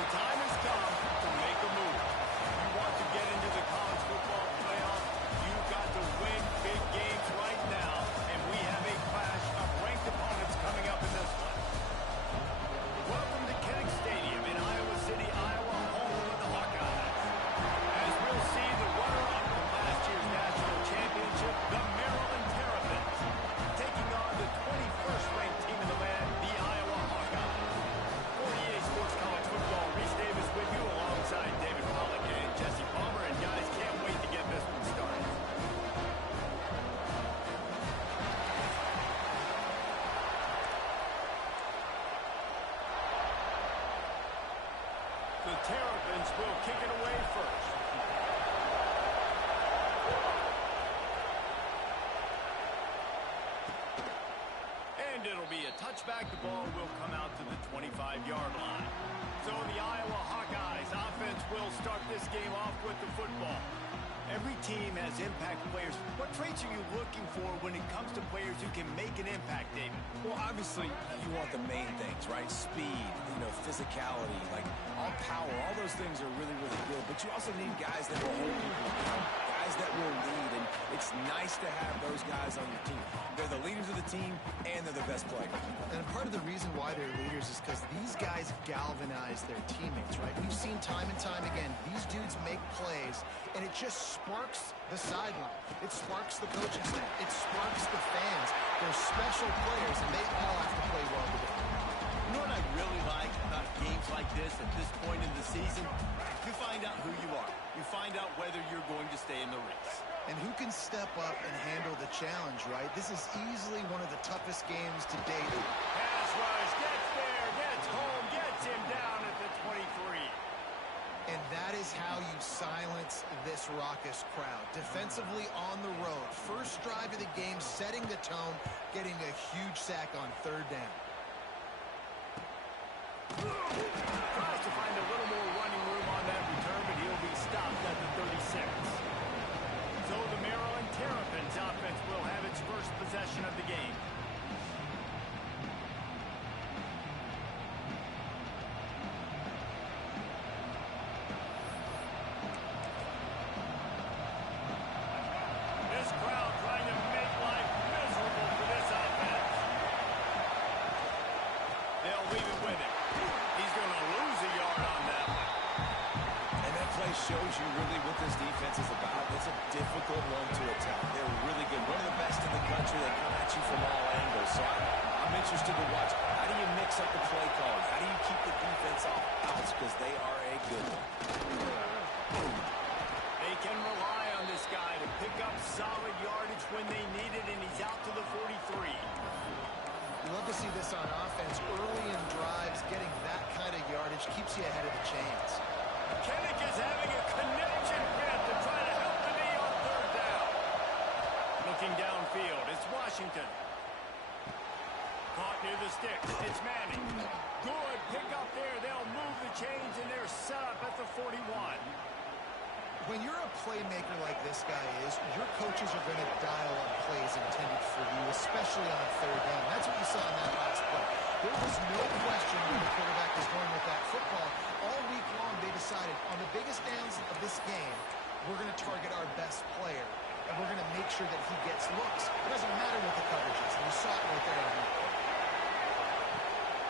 The time has come to make a move. If you want to get into the college football playoff, you've got to win big games right now, and we have a clash of ranked opponents coming up in this one. Welcome to Kinnick Stadium in Iowa City, Iowa, home of the Hawkeyes. As we'll see, the runner-up from last year's national championship, the Maryland Terrapins, taking on the 21st ranked team in the land, the Iowa Hawkeyes. 48 Sports College Football, Reese Davis with you alongside David Pollack and Jesse Palmer, and guys, can't wait to get this one started. The Terrapins will kick it away first. And it'll be a touchback. The ball will come out to the 25-yard line. So the Iowa Hawkeyes offense will start this game off with the football. Every team has impact players. What traits are you looking for when it comes to players who can make an impact, David? Well, obviously, you want the main things, right? Speed, physicality, like all power. All those things are really, really good. But you also need guys that will hold people accountable, guys that will lead. And it's nice to have those guys on your team. They're the leaders of the team, and they're the best players. And part of the reason why they're leaders is because these guys galvanize their teammates, right? We've seen time and time again, these dudes make plays, and it just sparks the sideline. It sparks the coaching staff. It sparks the fans. They're special players, and they all have to play well together. You know what I really like about games like this at this point in the season? You find out who you are. You find out whether you're going to stay in the race. And who can step up and handle the challenge, right? This is easily one of the toughest games to date. Pass rush, gets there, gets home, gets him down at the 23. And that is how you silence this raucous crowd. Defensively on the road. First drive of the game, setting the tone, getting a huge sack on third down. Tries to find a little more running room on that return, but he'll be stopped at the 36. So the Maryland Terrapins offense will have its first possession of the game. This crowd trying to make life miserable for this offense. They'll leave it with him. He's going to lose a yard on that one. And that play shows you really what this defense is about. It's a difficult one to attack. They're really good. One of the best in the country. They come at you from all angles. So I'm interested to watch. How do you mix up the play calling? How do you keep the defense off outs? Because they are a good one. They can rely on this guy to pick up solid yardage when they need it, and he's out to the 43. You love to see this on offense. Early in drives, getting that kind of yardage keeps you ahead of the chains. Kinnick is having a connection fit to try to help the knee on third down. Looking downfield, it's Washington. Caught near the sticks, it's Manning. Good pick up there. They'll move the chains, and they're set up at the 41. When you're a playmaker like this guy is, your coaches are going to dial up plays intended for you, especially on third down. That's what you saw in that last play. There was no question where the quarterback was going with that football. All week long, they decided on the biggest downs of this game, we're going to target our best player, and we're going to make sure that he gets looks. It doesn't matter what the coverage is, and you saw it right there on that play.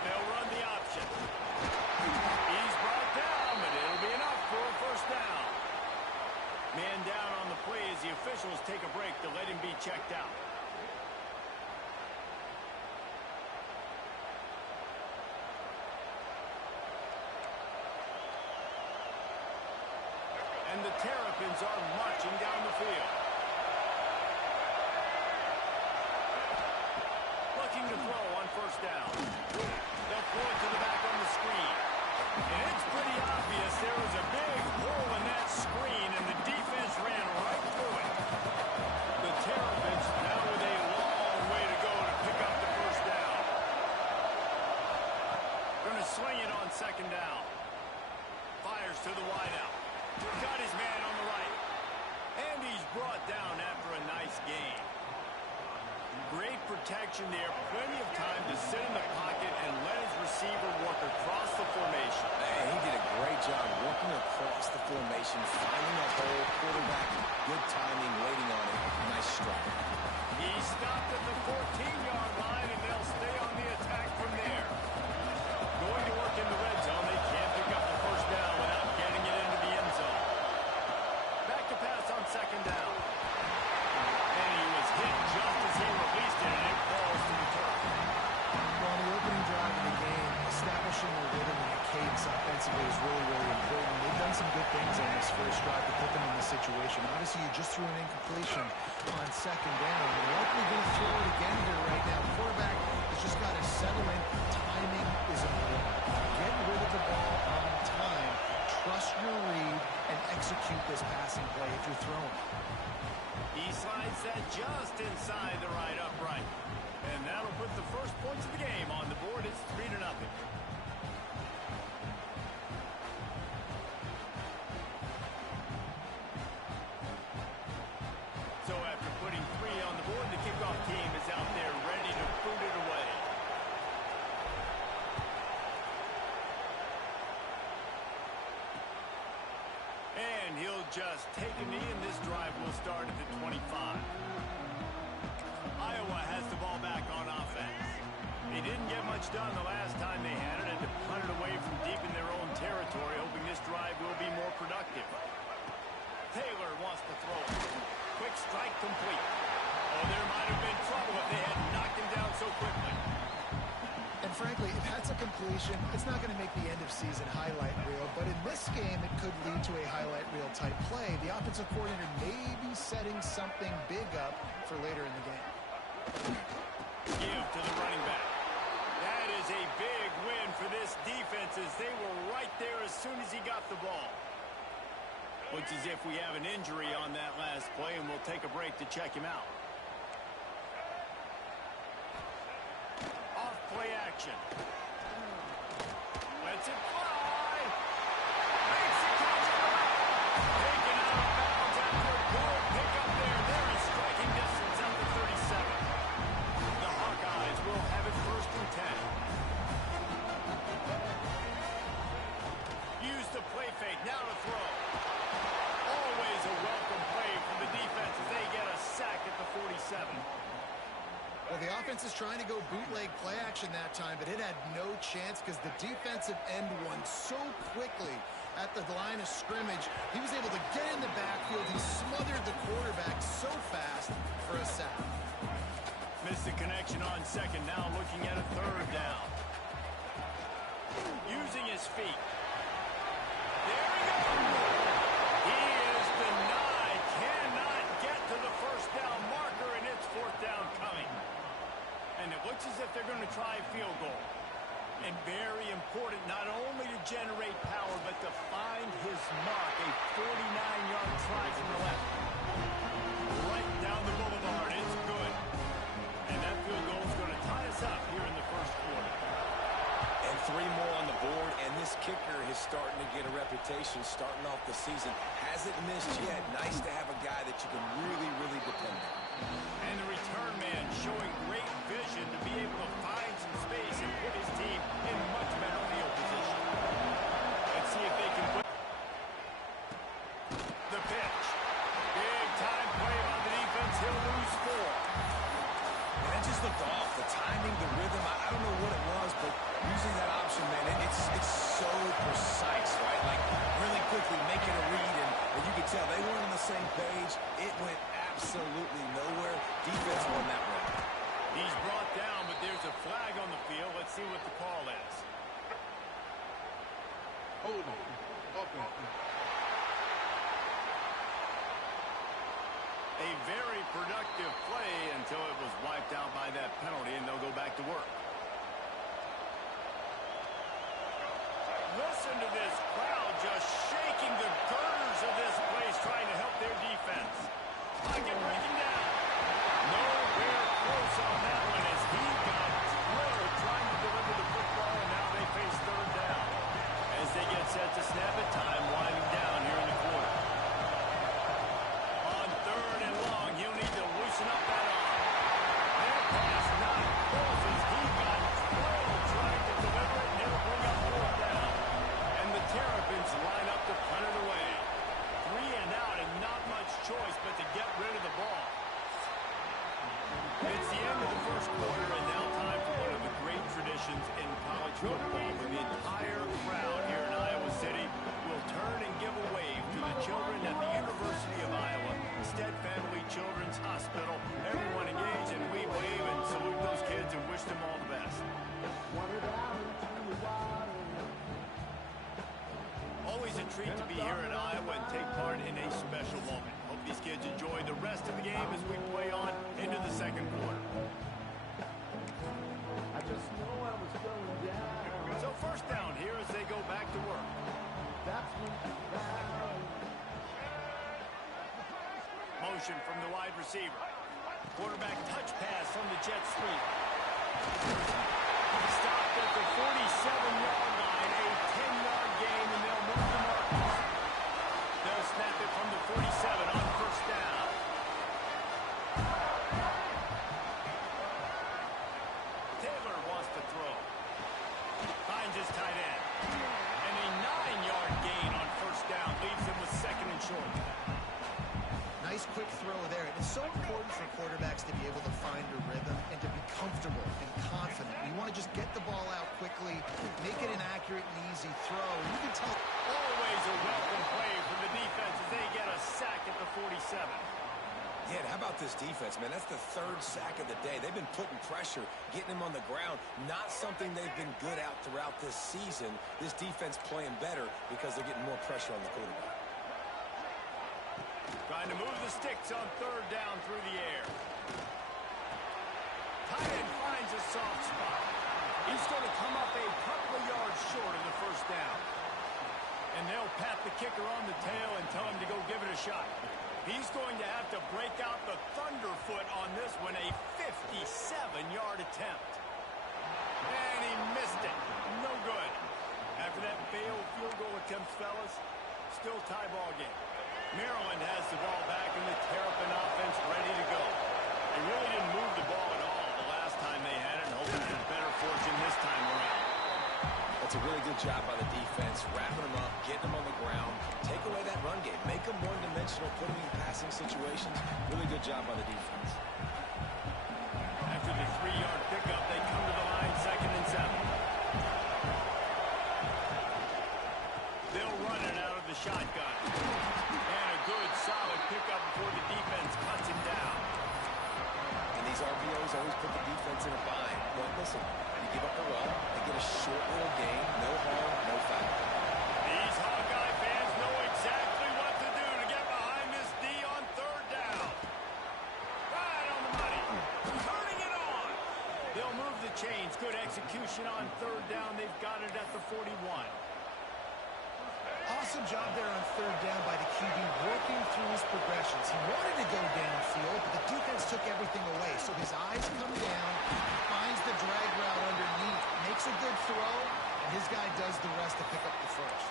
They'll run the option. He's brought down, but it'll be enough for a first down. Man down on the play as the officials take a break to let him be checked out. And the Terrapins are marching down the field. Looking to throw on first down. They'll throw it to the back on the screen. And it's pretty obvious there was a big hole in that screen, and the defense ran right through it. The Terrapins now with a long way to go to pick up the first down. Going to sling it on second down. Fires to the wideout. Got his man on the right. And he's brought down after a nice gain. Great protection there. Plenty of time to sit in the pocket and let his receiver work across the formation. Man, he did a great job working across the formation, finding a hole, quarterback, good timing, waiting on it. Nice strike. He stopped at the 14-yard line, and they'll stay on the attack from there. Going to work in the red zone. They can't pick up the first down without getting it into the end zone. Back to pass on second down. And he was hit just as he released it, and it falls to the turf. Well, on the opening drive of the game, establishing a rhythm and a cadence offensively is really, really important. They've done some good things on this first drive to put them in this situation. Obviously, you just threw an incompletion on second down. They're likely going to throw it again here right now. The quarterback has just got to settle in. Timing is important. Get rid of the ball on time. Trust your read and execute this passing play if you're throwing. He slides that just inside the right upright. And that'll put the first points of the game on the board. It's 3-0. So after putting 3 on the board, the kickoff team is out there ready to boot it away. And he'll just take a knee, and this drive will start at the 25. Iowa has the ball back on offense. They didn't get much done the last time they had it, and to punt it away from deep in their own territory, hoping this drive will be more productive. Taylor wants to throw it. Quick strike complete. Oh, there might have been trouble if they had knocked him down so quickly. And frankly, if that's a completion, it's not going to make the end-of-season highlight reel. But in this game, it could lead to a highlight reel type play. The offensive coordinator may be setting something big up for later in the game. Give to the running back. That is a big win for this defense as they were right there as soon as he got the ball. Looks as if we have an injury on that last play, and we'll take a break to check him out. Off play action. Lets it fly. Makes the catch at the back. Taken out of bounds after a good pickup there. There is striking distance at the 37. The Hawkeyes will have it 1st and 10. Use the play fake. Now to throw. Always a welcome play from the defense as they get a sack at the 47. Well, the offense is trying to go bootleg play action that time, but it had no chance because the defensive end won so quickly at the line of scrimmage. He was able to get in the backfield. He smothered the quarterback so fast for a sack. Missed the connection on second. Now looking at a 3rd down. Using his feet. There he goes. He is denied. Cannot get to the first down marker, and it's 4th down coming. And it looks as if they're going to try a field goal. And very important not only to generate power, but to find his mark. A 49-yard try from the left. Right down the boulevard. It's good. And that field goal is going to tie us up here in the first quarter. And 3 more on the board, and this kicker is starting to get a reputation starting off the season. Hasn't missed yet. Nice to have a guy that you can really, really depend on. And the return man showing great vision to be able to find some space and put his team in much better field position. Let's see if they can put the pitch. Big time play by the defense. He'll lose 4. And that just looked off. The timing, the rhythm, I don't know what it was, but using that option, man, it's so precise, right? Like, really quickly making a read, and you can tell they weren't on the same page. It went absolutely nowhere. Defense won that one. He's brought down, but there's a flag on the field. Let's see what the call is. Hold on. Okay. A very productive play until it was wiped out by that penalty, and they'll go back to work. Listen to this crowd just shaking the girders of this place, trying to help their defense. Pocket breaking down. Nowhere close on that one as he got drilled trying to deliver the football, and now they face 3rd down. As they get set to snap it, time winding down here in the quarter. On 3rd and long, he'll need to loosen up that arm. That pass football with the entire crowd here in Iowa City will turn and give a wave to the children at the University of Iowa, Stead Family Children's Hospital. Everyone engaged, and we wave and salute those kids and wish them all the best. Always a treat to be here at Iowa and take part in a special moment. Hope these kids enjoy the rest of the game as we play on into the second quarter. I just know I was going down. So first down here as they go back to work. That's when Motion from the wide receiver. Quarterback touch pass from the jet sweep. Stopped at the 47-yard line, a 10-yard gain, and they'll move the markers. They'll snap it from the 47 on first down. Taylor wants to throw. Finds his tight end. And a 9-yard gain on first down leaves him with second and short. Nice quick throw there. It's so important for quarterbacks to be able to find a rhythm and to be comfortable and confident. You want to just get the ball out quickly, make it an accurate and easy throw. And you can tell. Always a welcome play for the defense as they get a sack at the 47. Yeah, how about this defense, man? That's the third sack of the day. They've been putting pressure, getting him on the ground. Not something they've been good at throughout this season. This defense playing better because they're getting more pressure on the quarterback. Trying to move the sticks on third down through the air. Tight end finds a soft spot. He's going to come up a couple of yards short of the first down. And they'll pat the kicker on the tail and tell him to go give it a shot. He's going to have to break out the thunderfoot on this one, a 57-yard attempt. And he missed it. No good. After that failed field goal attempt, fellas, still tie ball game. Maryland has the ball back and the Terrapin offense ready to go. They really didn't move the ball at all the last time they had it, hoping for better fortune this time around. That's a really good job by the defense, wrapping them up, getting them on the ground, take away that run game, make them one-dimensional, put them in passing situations. Really good job by the defense. After the 3-yard pickup, they come to the line, 2nd and 7. They'll run it out of the shotgun. And a good, solid pickup before the defense cuts him down. And these RPOs always put the defense in a bind. But listen, you give up the run, they get a short little gain, no harm, no foul. These Hawkeye fans know exactly what to do to get behind this D on third down. Right on the money. Turning it on. They'll move the chains. Good execution on third down. They've got it at the 41. Awesome job there on third down by the QB, working through his progressions. He wanted to go downfield, but the defense took everything away. So his eyes come down, finds the drag route underneath, makes a good throw, and his guy does the rest to pick up the first.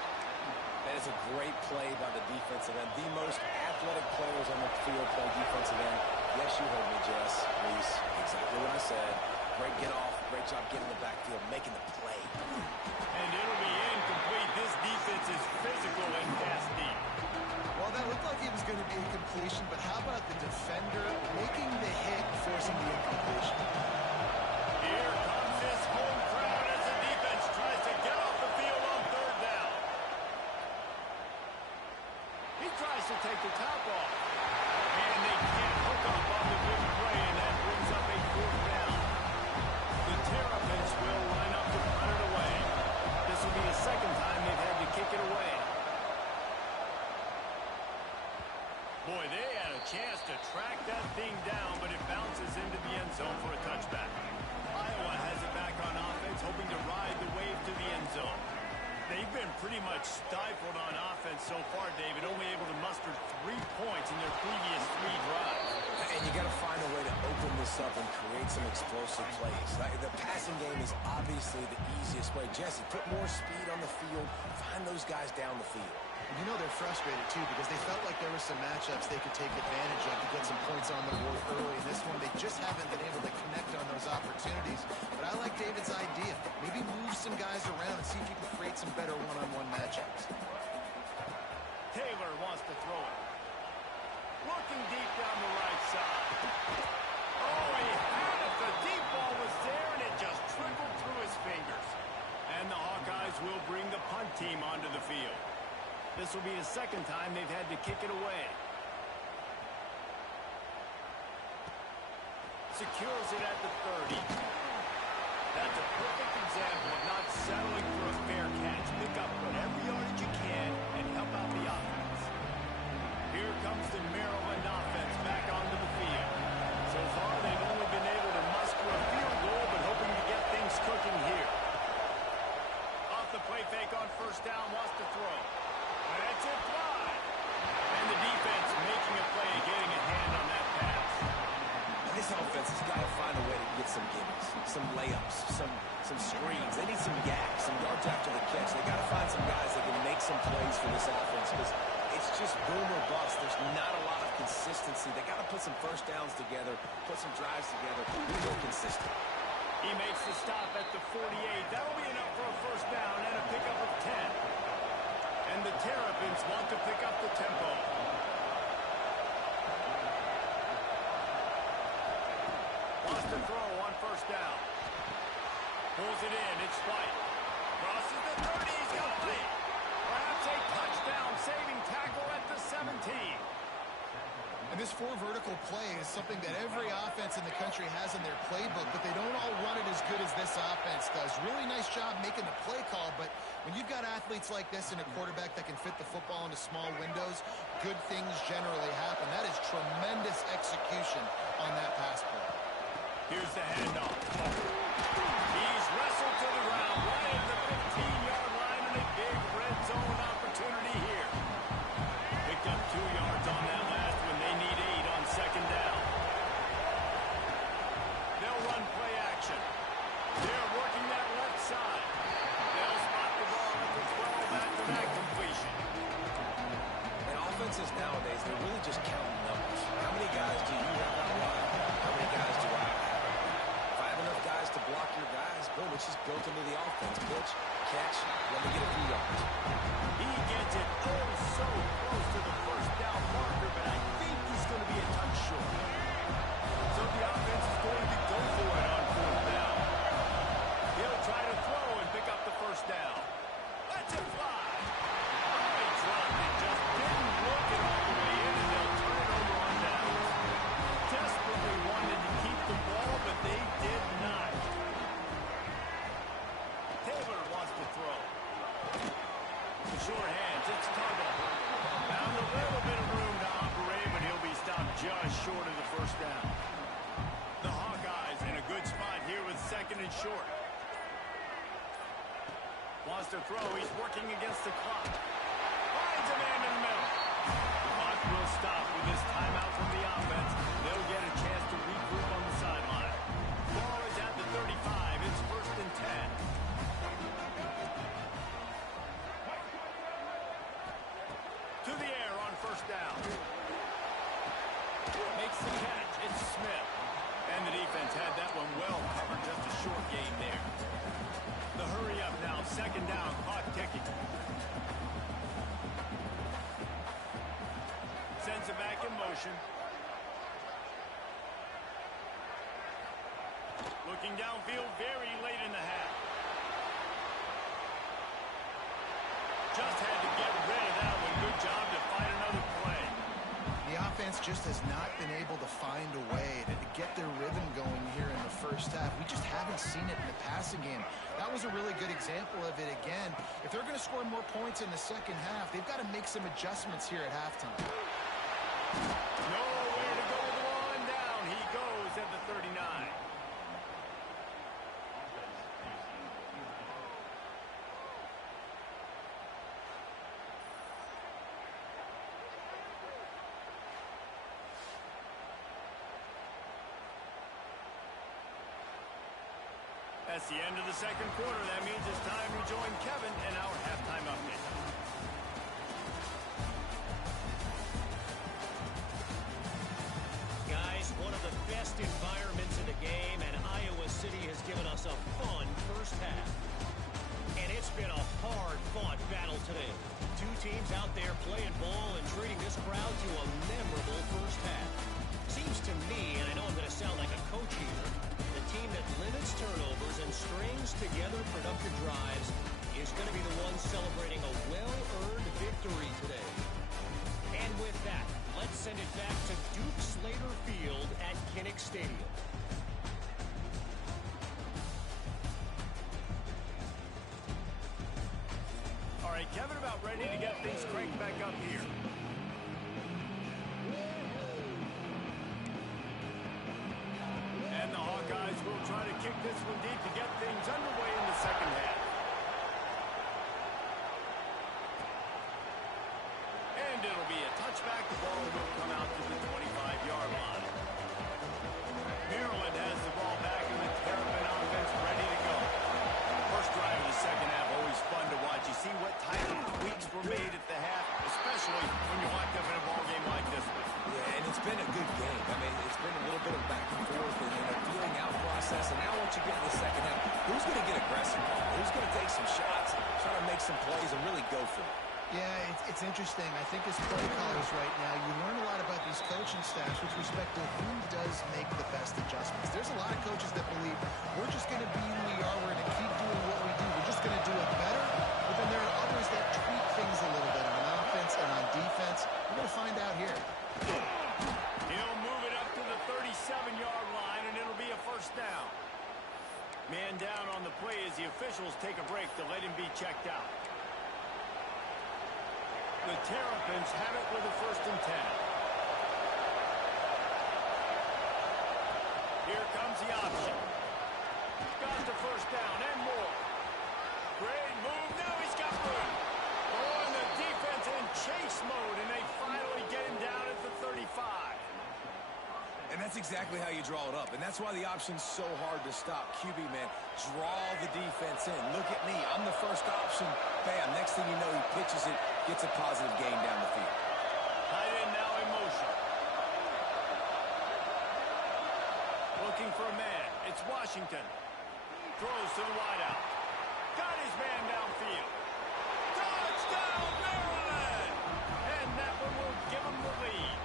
That is a great play by the defensive end. The most athletic players on the field play defensive end. Yes, you heard me, Jess. Reese, exactly what I said. Great get off, great job getting in the backfield, making the play. And it'll be incomplete. This defense is physical and pass deep. Well, that looked like it was going to be a completion, but how about the defender making the hit, forcing the incompletion? Here comes this home crowd as the defense tries to get off the field on third down. He tries to take the top off. And they can't hook up on the big play, and that brings up a fourth down. The Terrapins will line up to punt it away. This will be the second time they've had to kick it away. Boy, they had a chance to track that thing down, but it bounces into the end zone for a touchback. Iowa has it back on offense, hoping to ride the wave to the end zone. They've been pretty much stifled on offense so far, David, only able to muster 3 points in their previous 3 drives. And you got to find a way to open this up and create some explosive plays. Like, the passing game is obviously the easiest way. Jesse, put more speed on the field, find those guys down the field. You know they're frustrated, too, because they felt like there were some matchups they could take advantage of to get some points on the board early. In this one, they just haven't been able to connect on those opportunities. But I like David's idea. Maybe move some guys around and see if you can create some better one-on-one matchups. Taylor wants to throw it. Looking deep down the right side. Oh, he had it. The deep ball was there, and it just trickled through his fingers. This will be the second time they've had to kick it away. Secures it at the 30. That's a perfect example of not settling for a fair catch. Pick up whatever yardage you can and help out the offense. Here comes the Maryland offense back onto the field. So far, they've only been able to muster a field goal, but hoping to get things cooking here. Off the play fake on first down, wants to throw. That's it, fly. And the defense making a play, getting a hand on that pass. This offense has got to find a way to get some gimmies, some layups, some screens. They need some gaps, some yards after the catch. They got to find some guys that can make some plays for this offense because it's just boom or bust. There's not a lot of consistency. They got to put some first downs together, put some drives together, be more consistent. He makes the stop at the 48. That'll be enough for a first down and a pickup of 10. And the Terrapins want to pick up the tempo. Wants to throw on first down. Pulls it in. It's White. Crosses the 30. He's got a lead. Perhaps a touchdown saving tackle at the 17. And this four vertical play is something that every offense in the country has in their playbook, but they don't all run it as good as this offense does. Really nice job making the play call, but when you've got athletes like this and a quarterback that can fit the football into small windows, good things generally happen. That is tremendous execution on that pass play. Here's the handoff. He's wrestled to the ground right at the 15-yard line and a big red zone opportunity here. Picked up 2 yards on that last when they need 8 on second down. They'll run play action. They're working that left side. They'll spot the ball at the 12 after that completion. And offenses nowadays, they're really just counting numbers. How many guys do you have out wide? How many guys do I have? Enough guys to block your guys, boom, it's just built into the offense. Pitch, catch, let me get a few yards. He gets it oh so close to the first down marker, but I think he's going to be a touch short. So the offense is going to go for it on fourth down. He'll try to throw and pick up the first down. Let's it fly. Oh, he dropped it. Just didn't look it all the way in, and they'll turn it over on downs. Desperately wanted to keep the ball, but they did not. Taylor wants to throw. Short hands, it's Tuggle. Found a little bit of room to operate, but he'll be stopped just short of the first down. The Hawkeyes in a good spot here with second and short. Wants to throw, he's working against the clock. Finds a man in the middle. The clock will stop with this timeout from the offense. They'll get a chance to regroup on the sideline. Ball is at the 35. It's first and 10. To the air on first down. Makes the catch. It's Smith. And the defense had that one well covered. Just a short gain there. The hurry up now. Second down. Clock ticking. Sends it back in motion. Looking downfield very late in the half. Just had to get rid of that one. Good job to find another play. The offense just has not been able to find a way to get their rhythm going here in the first half. We just haven't seen it in the passing game. That was a really good example of it again. If they're going to score more points in the second half, they've got to make some adjustments here at halftime. Nowhere to go with the line down. He goes at the 39. That's the end of the second quarter. That means it's time to join Kevin in our halftime update. Guys, one of the best environments in the game, and Iowa City has given us a fun first half. And it's been a hard-fought battle today. Two teams out there playing ball and treating this crowd to a memorable first half. Seems to me, and I know I'm going to sound like a coach here, the team that limits turnovers and strings together productive drives is going to be the one celebrating a well-earned victory today. And with that, let's send it back to Duke Slater Field at Kinnick Stadium. All right, Kevin, about ready to get things cranked back up here. And the Hawkeyes will try to kick this one deep to get things underway in the second half. And it'll be a touchback. The ball will come out to the 25-yard line. Maryland has the ball back in the Terrapin offense ready to go. First drive of the second half, always fun to watch. You see what type of tweaks were made at the half, especially when you're locked up in a ball game like this one. Yeah, and it's been a good game. I mean, it's been a little bit of back and forth and a feeling out process. And now once you get in the second half, who's going to get aggressive? Who's going to take some shots, try to make some plays, and really go for it? Yeah, it's interesting. I think as play callers right now, you learn a lot about these coaching staffs with respect to who does make the best adjustments. There's a lot of coaches that believe we're just going to be who we are. We're going to keep doing what we do. We're just going to do it better. But then there are others that tweak things a little bit on offense and on defense. We're going to find out here. He'll move it up to the 37-yard line, and it'll be a first down. Man down on the play as the officials take a break to let him be checked out. The Terrapins have it with a 1st and 10. Here comes the option. Got the first down and more. Great move. Now he's got room. Oh, and the defense in chase mode, and they finally get him down at the 35. And that's exactly how you draw it up. And that's why the option's so hard to stop. QB, man, draw the defense in. Look at me. I'm the first option. Bam. Next thing you know, he pitches it, gets a positive gain down the field. Tight end now in motion. Looking for a man. It's Washington. Throws to the wideout. Got his man downfield. Touchdown, Maryland! And that one will give him the lead.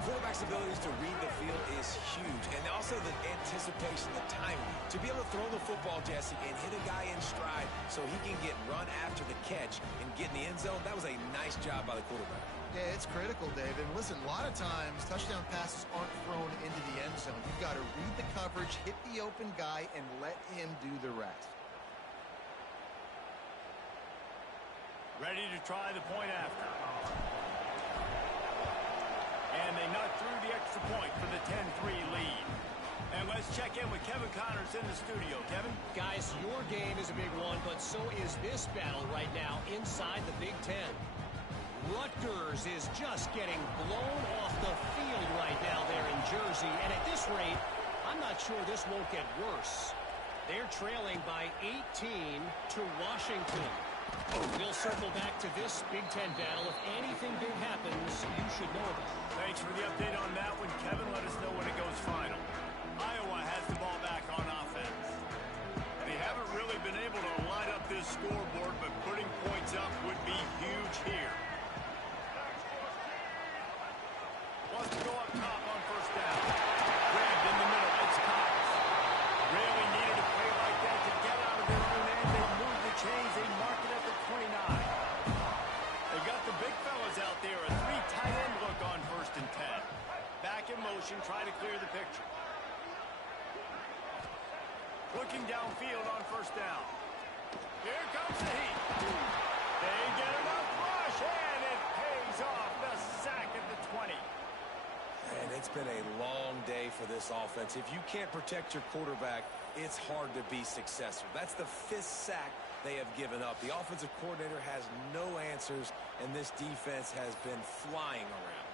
Quarterback's abilities to read the field is huge. And also the anticipation, the timing. To be able to throw the football, Jesse, and hit a guy in stride so he can get run after the catch and get in the end zone, that was a nice job by the quarterback. Yeah, it's critical, Dave. And listen, a lot of times touchdown passes aren't thrown into the end zone. You've got to read the coverage, hit the open guy, and let him do the rest. Ready to try the point after. And they knock through the extra point for the 10-3 lead. And let's check in with Kevin Connors in the studio. Kevin? Guys, your game is a big one, but so is this battle right now inside the Big Ten. Rutgers is just getting blown off the field right now there in Jersey. And at this rate, I'm not sure this won't get worse. They're trailing by 18 to Washington. We'll circle back to this Big Ten battle. If anything big happens, you should know about it. Thanks for the update on that one, Kevin. Let us know when it goes final. Iowa has the ball back on offense. They haven't really been able to light up this scoreboard, but putting points up would be huge here. Wants to go up top on first down. Grabbed in the middle. It's Cox. Really needed a play like that to get out of their own end. They move the chains. They mark it at the 29. They got the big fellas out there. A 3 tight end look on 1st and 10. Back in motion. Try to clear the picture. Looking downfield on first down. Here comes the heat. They get enough rush, and it pays off. The sack at the 20. And it's been a long day for this offense. If you can't protect your quarterback, it's hard to be successful. That's the 5th sack they have given up. The offensive coordinator has no answers, and this defense has been flying around.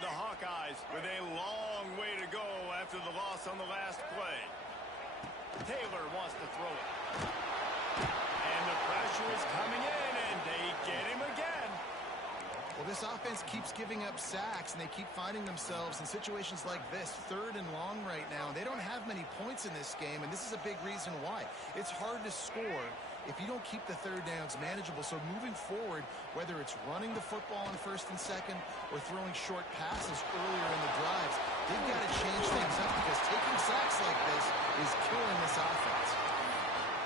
The Hawkeyes with a long way to go after the loss on the last play. Taylor wants to throw it. And the pressure is coming in, and they get him again. Well, this offense keeps giving up sacks, and they keep finding themselves in situations like this, 3rd and long right now. They don't have many points in this game, and this is a big reason why. It's hard to score if you don't keep the 3rd downs manageable. So moving forward, whether it's running the football on 1st and 2nd or throwing short passes earlier in the drives, they've got to change things up because taking sacks like this is killing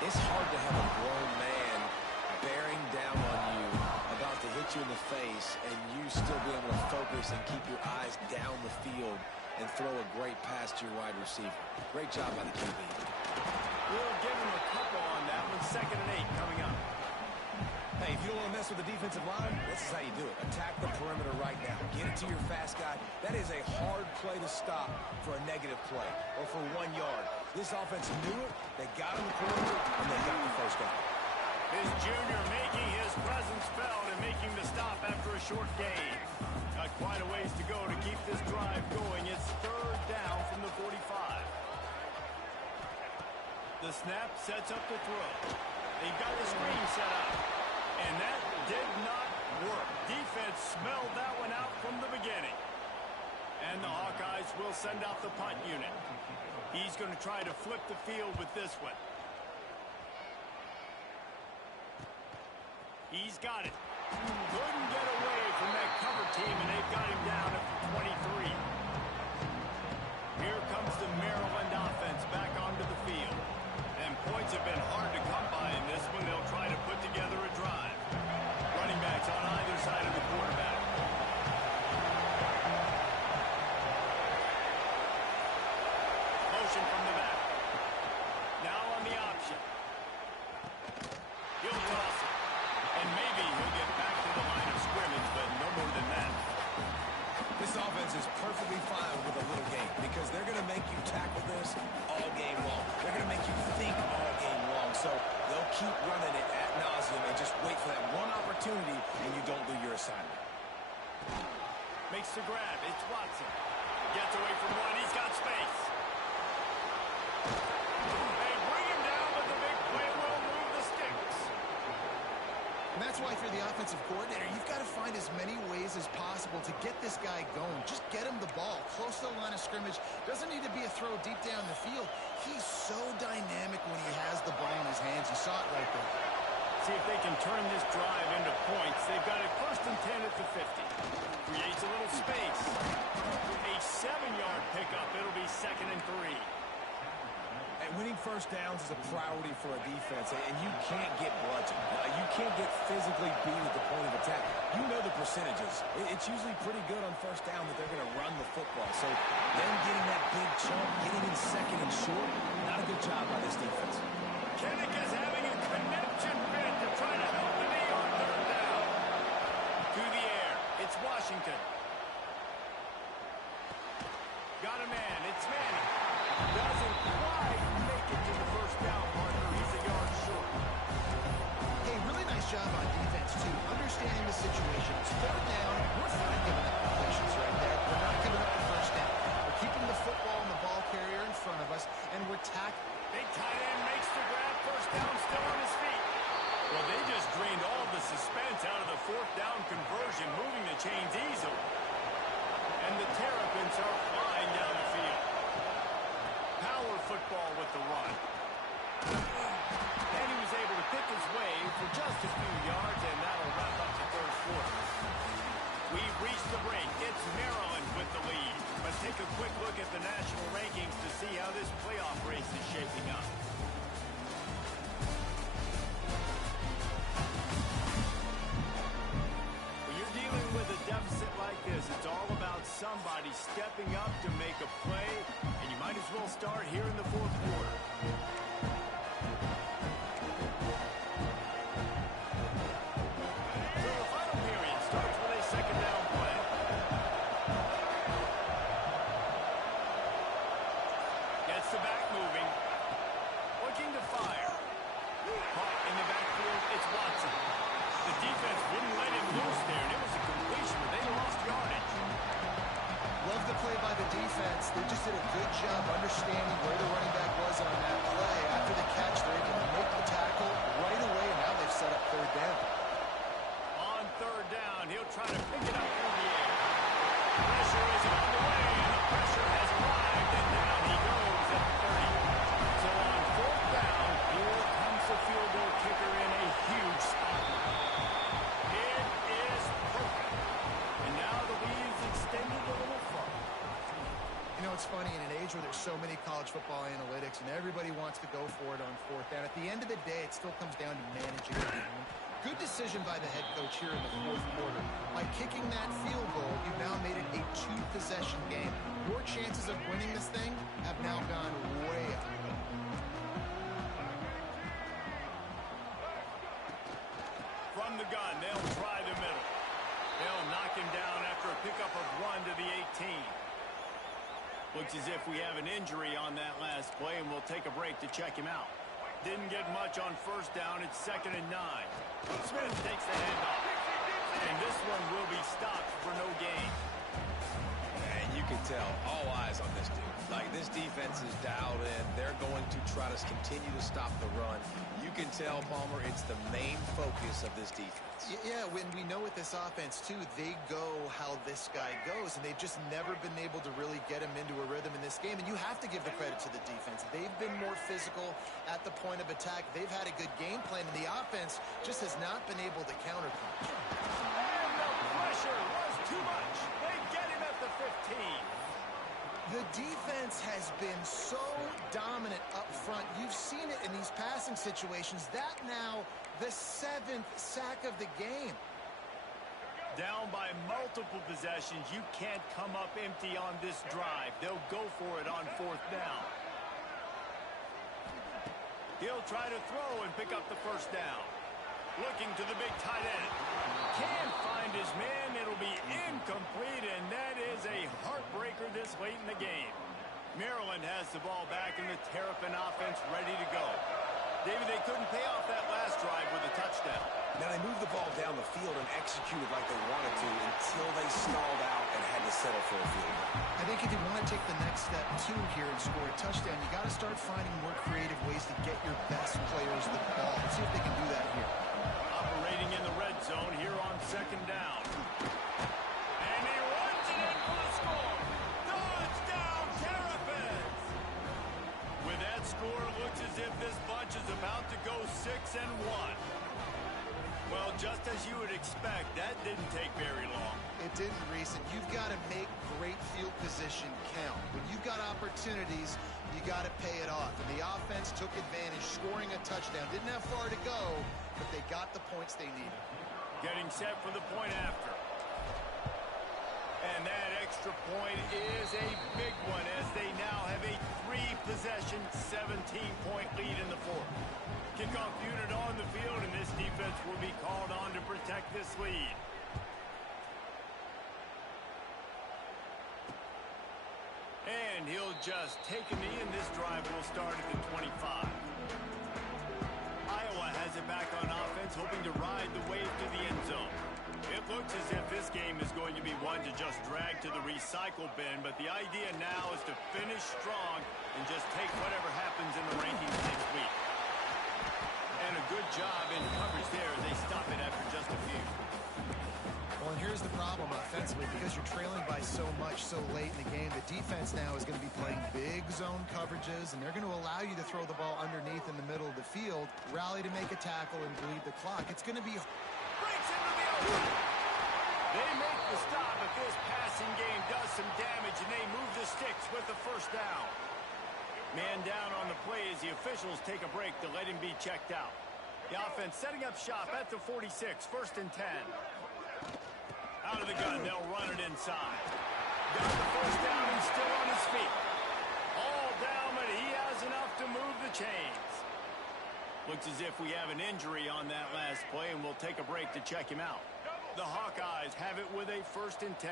It's hard to have a grown man bearing down on you, about to hit you in the face, and you still be able to focus and keep your eyes down the field and throw a great pass to your wide receiver. Great job by the QB. We'll give him a couple on that one. 2nd and 8 coming up. Hey, if you don't want to mess with the defensive line, this is how you do it. Attack the perimeter right now. Get it to your fast guy. That is a hard play to stop for a negative play or for 1 yard. This offense knew it. They got him the perimeter, and they got the first down. His junior making his presence felt and making the stop after a short gain. Got quite a ways to go to keep this drive going. It's 3rd down from the 45. The snap sets up the throw. They've got the screen set up. And that did not work. Defense smelled that one out from the beginning. And the Hawkeyes will send out the punt unit. He's going to try to flip the field with this one. He's got it. Couldn't get away from that cover team, and they've got him down at 23. Here comes the Maryland offense back onto the field. And points have been hard to come by in this one. They'll try to put together a drive. Running backs on either side of the quarterback. Motion from the back. Now on the option. He'll toss it. And maybe he'll get back to the line of scrimmage, but no more than that. This offense is perfectly fine with a little game because they're going to make you tackle this all game long. They're going to make you think all game long. So they'll keep running it ad nauseum and just wait for that one opportunity and you don't do your assignment. Makes the grab. It's Watson. Gets away from one. He's got space. They bring him down, but the big play will move the sticks. And that's why if you're the offensive coordinator, you've got to find as many ways as possible to get this guy going. Just get him the ball close to the line of scrimmage. Doesn't need to be a throw deep down the field. He's so dynamic when he has the ball in his hands. You saw it right there. See if they can turn this drive into points. They've got it 1st and 10 at the 50. Creates a little space. A 7-yard pickup. It'll be 2nd and 3. And winning first downs is a priority for a defense, and you can't get bludgeoned. You can't get physically beat at the point of attack. You know the percentages. It's usually pretty good on first down that they're going to run the football. So them getting that big chunk, getting in 2nd and short, not a good job by this defense. Kinnick is having a connection bid to try to help the knee on 3rd down. To the air. It's Washington. Got a man. It's Manning. Doesn't quite make it to the first down, partner. He's a yard short. Hey, really nice job on defense, too. Understanding the situation. It's 3rd down. We're fine giving up completions right there. We're not giving up the first down. We're keeping the football and the ball carrier in front of us, and we're tackling. Big tight end makes the grab. First down, still on his feet. Well, they just drained all the suspense out of the 4th down conversion, moving the chains easily. And the Terrapins are flying down the field. Power football with the run. And he was able to pick his way for just a few yards, and that'll wrap up the 3rd quarter. We've reached the break. It's Maryland with the lead. But take a quick look at the national rankings to see how this playoff race is shaping up. When you're dealing with a deficit like this, it's all about somebody stepping up to make a play, and you might as well start here in the 4th quarter. So the final period starts with a 2nd down play. Gets the back moving. Looking to fire. Caught in the backfield, it's Watson. The defense wouldn't let him loose there, and it was a completion, but they lost yardage. Love the play by the defense. They just did a good job understanding where the running back was on that play. After the catch, they're able to make the tackle right away, and now they've set up 3rd down. On 3rd down, he'll try to pick it up through the air. Pressure is on the way, and the pressure has arrived, and down he goes at the 30. So on 4th down, here comes the field goal kicker in a huge spot. It is perfect. And now the lead's extended a little further. You know, it's funny, in an age where there's so many college football analytics and everybody wants to go for it on fourth down, at the end of the day, it still comes down to managing the game. Good decision by the head coach here in the fourth quarter. By kicking that field goal, you've now made it a two-possession game. Your chances of winning this thing have now gone way up. From the gun, they'll try the middle. They'll knock him down after a pickup of 1 to the 18. Looks as if we have an injury on that last play, and we'll take a break to check him out. Didn't get much on first down. It's 2nd and 9. Smith takes the handoff. And this one will be stopped for no gain. And you can tell, all eyes on this dude. Like, this defense is dialed in. They're going to try to continue to stop the run. You can tell, Palmer, it's the main focus of this defense. Yeah, when we know with this offense, too, they go how this guy goes, and they've just never been able to really get him into a rhythm in this game, and you have to give the credit to the defense. They've been more physical at the point of attack. They've had a good game plan, and the offense just has not been able to counterpunch. And the pressure was too much. They get him at the 15. The defense has been so dominant up front. You've seen it in these passing situations. That now the 7th sack of the game. Down by multiple possessions. You can't come up empty on this drive. They'll go for it on 4th down. He'll try to throw and pick up the first down. Looking to the big tight end. Can't find his man. It'll be incomplete, and that is a heartbreaker this late in the game. Maryland has the ball back in the Terrapin offense ready to go. David, they couldn't pay off that last drive with a touchdown. Now, they moved the ball down the field and executed like they wanted to until they stalled out and had to settle for a field goal. I think if you want to take the next step, too, here and score a touchdown, you got to start finding more creative ways to get your best players the ball. Let's see if they can do that here. Operating in the red zone here on 2nd down. And he runs it in for the score. Touchdown, Terrapins! With that score, it looks as if this bunch is about to go 6-1. Well, just as you would expect, that didn't take very long. It didn't, Reese, and you've got to make great field position count. When you've got opportunities, you got to pay it off. And the offense took advantage, scoring a touchdown. Didn't have far to go, but they got the points they needed. Getting set for the point after. And that extra point is a big one as they now have a 3-possession, 17-point lead in the 4th. Kickoff unit on the field, and this defense will be called on to protect this lead. And he'll just take a knee, and this drive will start at the 25. Iowa has it back on offense, hoping to ride the wave to the end zone. It looks as if this game is going to be one to just drag to the recycle bin, but the idea now is to finish strong and just take whatever happens in the rankings next week. And a good job in coverage there. They stop it after just a few. Well, and here's the problem offensively. Because you're trailing by so much so late in the game, the defense now is going to be playing big zone coverages, and they're going to allow you to throw the ball underneath in the middle of the field, rally to make a tackle, and bleed the clock. It's going to be... Breaks into the open. They make the stop, but this passing game does some damage, and they move the sticks with the first down. Man down on the play as the officials take a break to let him be checked out. The offense setting up shop at the 46, 1st and 10. Out of the gun, they'll run it inside. Got the first down and still on his feet. All down, but he has enough to move the chains. Looks as if we have an injury on that last play, and we'll take a break to check him out. The Hawkeyes have it with a 1st and 10.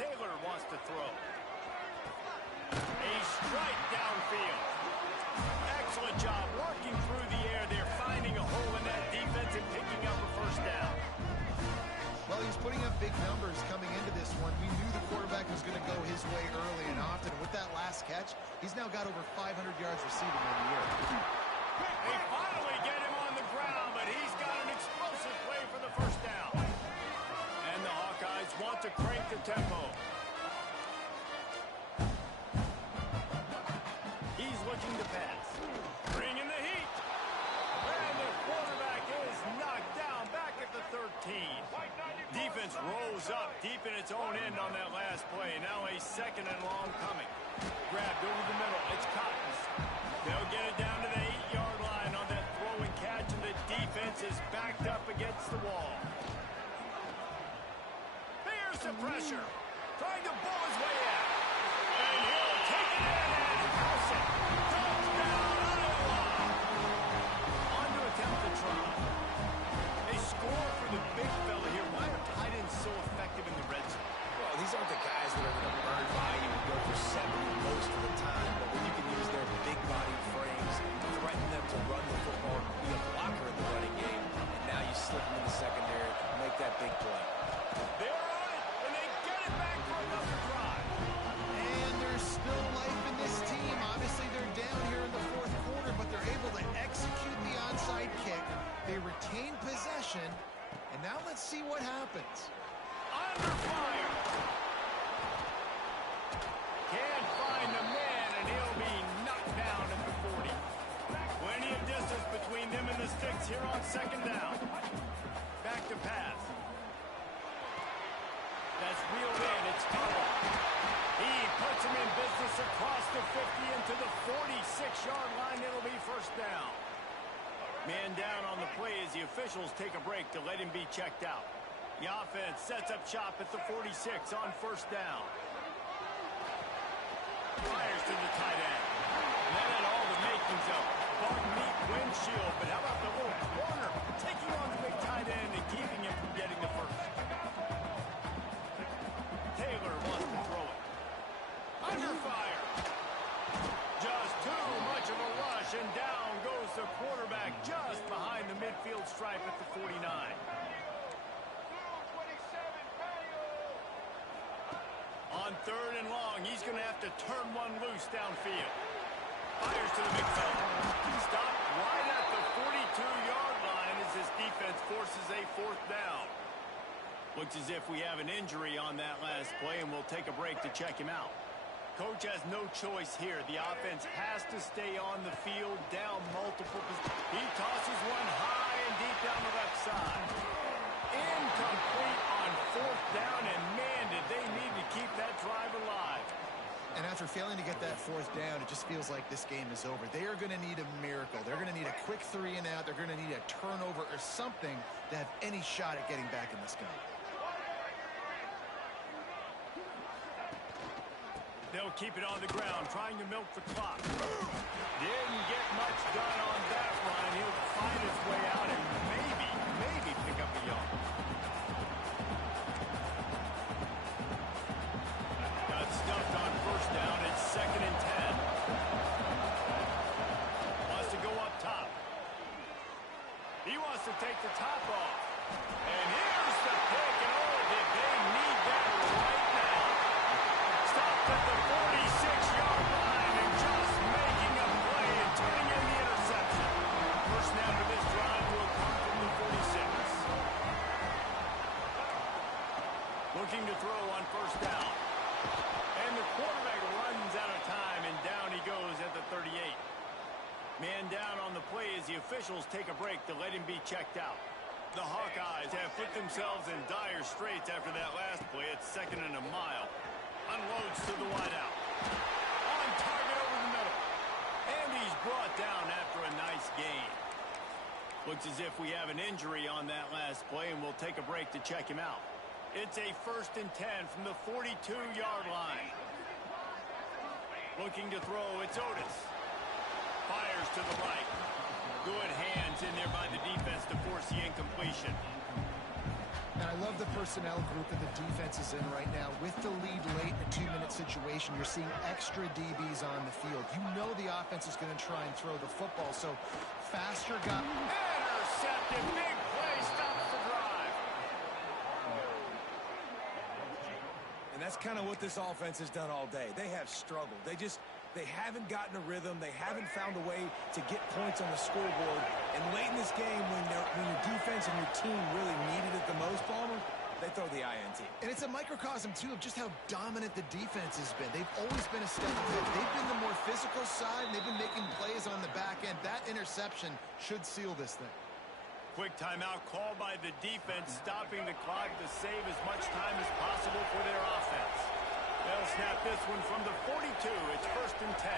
Taylor wants to throw. A strike downfield. Excellent job working through the air. They're finding a hole in that defense and picking up a first down. Well, he was putting up big numbers coming into this one. We knew the quarterback was going to go his way early and often. And with that last catch, he's now got over 500 yards receiving on the year. They finally get him on the ground, but he's got an explosive play for the first down. And the Hawkeyes want to crank the tempo. He's looking to pass. Bring in the heat. And the quarterback is knocked down back at the 13. Defense rose up deep in its own end on that last a second and long coming. Grabbed over the middle. It's Cottons. They'll get it down to the 8-yard line on that throw and catch, and the defense is backed up against the wall. There's the pressure. Trying to ball his way out. And he'll take it in and house it. Touchdown, Iowa. On to attempt the try. A score for the big fella here. Why are tight ends so effective in the red zone? Well, these aren't the guys that are going to burn volume and go for 70 most of the time, but when you can use their big body frames, threaten them to run the football, be a blocker in the running game, and now you slip them in the secondary, make that big play. They're on it, and they get it back for another drive. And there's still life in this team. Obviously, they're down here in the fourth quarter, but they're able to execute the onside kick. They retain possession, and now let's see what happens. Under fire. Can't find the man, and he'll be knocked down at the 40. Plenty of distance between them and the sticks here on second down. Back to pass. That's reeled in. It's Tuttle. He puts him in business across the 50 into the 46-yard line. It'll be first down. Man down on the play as the officials take a break to let him be checked out. The offense sets up shop at the 46 on first down. Fires to the tight end. That had all the makings of Barton Meat windshield, but how about the little corner taking on the big tight end and keeping him from getting the first? Taylor wants to throw it. Under fire. Just too much of a rush, and down goes the quarterback just behind the midfield stripe at the 49. On third and long, he's going to have to turn one loose downfield. Fires to the big fella. Stopped right at the 42-yard line as his defense forces a fourth down. Looks as if we have an injury on that last play, and we'll take a break to check him out. Coach has no choice here. The offense has to stay on the field, down multiple positions. He tosses one high and deep down the left side. Incomplete on fourth down, and man, did they need to keep that drive alive. And after failing to get that fourth down, it just feels like this game is over. They are going to need a miracle. They're going to need a quick 3 and out. They're going to need a turnover or something to have any shot at getting back in this game. They'll keep it on the ground, trying to milk the clock. Didn't get much done on that run. He'll find his way out and maybe pick up a yard. Got stuffed on first down. It's second and 10. Wants to go up top. He wants to take the top off. And here's the pick, and oh, did they need that right now. Stopped at the 46-yard line and just making a play and turning in the interception. First down to this drive will come from the 46. Looking to throw on first down. And the quarterback runs out of time, and down he goes at the 38. Man down on the play as the officials take a break to let him be checked out. The Hawkeyes have put themselves in dire straits after that last play. It's second and a mile. Unloads to the wideout. On target over the middle. And he's brought down after a nice gain. Looks as if we have an injury on that last play, and we'll take a break to check him out. It's a first and 10 from the 42-yard line. Looking to throw, it's Otis. Fires to the right. Good hands in there by the defense to force the incompletion. And I love the personnel group that the defense is in right now. With the lead late in a 2-minute situation, you're seeing extra DBs on the field. You know the offense is going to try and throw the football, so faster guy. Intercepted. Big play. Stops the drive. And that's kind of what this offense has done all day. They have struggled. They haven't gotten a rhythm. They haven't found a way to get points on the scoreboard. And late in this game, when your defense and your team really needed it the most, Palmer, they throw the INT. And it's a microcosm, too, of just how dominant the defense has been. They've always been a step ahead. They've been the more physical side, and they've been making plays on the back end. That interception should seal this thing. Quick timeout called by the defense, stopping the clock to save as much time as possible for their offense. They'll snap this one from the 42. It's 1st and 10.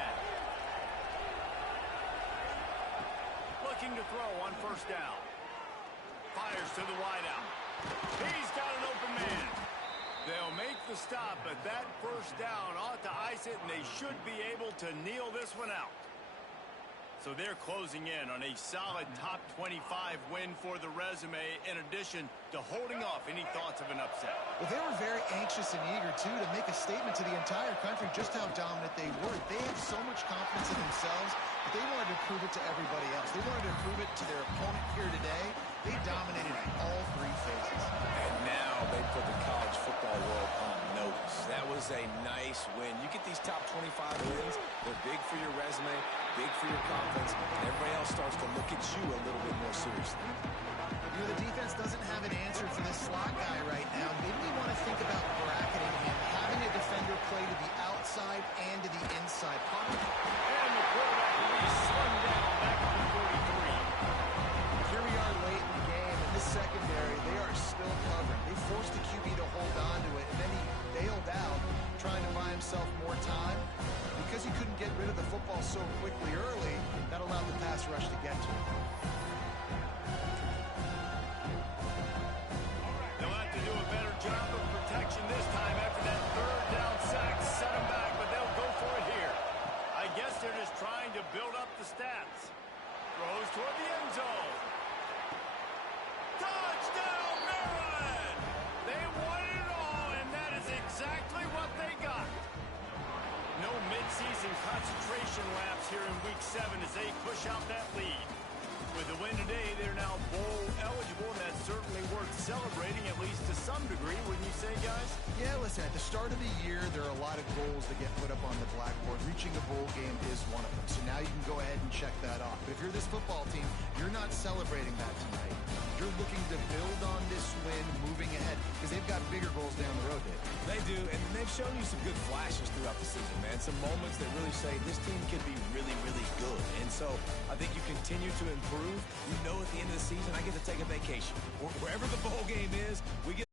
Looking to throw on 1st down. Fires to the wideout. He's got an open man. They'll make the stop, but that 1st down ought to ice it, and they should be able to kneel this one out. So they're closing in on a solid top 25 win for the resume, in addition to holding off any thoughts of an upset. Well, they were very anxious and eager, too, to make a statement to the entire country just how dominant they were. They have so much confidence in themselves, but they wanted to prove it to everybody else. They wanted to prove it to their opponent here today. They dominated all 3 phases. And now they put the college football world on notice. That was a nice win. You get these top 25 wins, they're big for your resume, big for your confidence, and everybody else starts to look at you a little bit more seriously. You know, the defense doesn't have an answer for this slot guy right now. Maybe they want to think about bracketing him, having a defender play to the outside and to the inside. And the quarterback will be slung down back to the 43. Here we are late in the game, and this secondary, they are still covering. They forced the QB to hold on to it, and then he bailed out, trying to buy himself more time. Because he couldn't get rid of the football so quickly early, that allowed the pass rush to get to him. They'll have to do a better job of protection this time after that 3rd down sack. Set them back, but they'll go for it here. I guess they're just trying to build up the stats. Throws toward the end zone. Touchdown, Maryland! They won it all, and that is exactly what they got. No midseason concentration laps here in Week 7 as they push out that lead. With the win today, they're now bowl eligible, and that's certainly worth celebrating, at least to some degree, wouldn't you say, guys? Yeah, listen, at the start of the year, there are a lot of goals that get put up on the blackboard. Reaching a bowl game is one of them. So now you can go ahead and check that off. But if you're this football team, you're not celebrating that tonight. You're looking to build on this win moving ahead because they've got bigger goals down the road, Dave. They do, and they've shown you some good flashes throughout the season, man. Some moments that really say this team could be really, really good. And so I think you continue to improve. You know at the end of the season, I get to take a vacation. Wherever the bowl game is, we get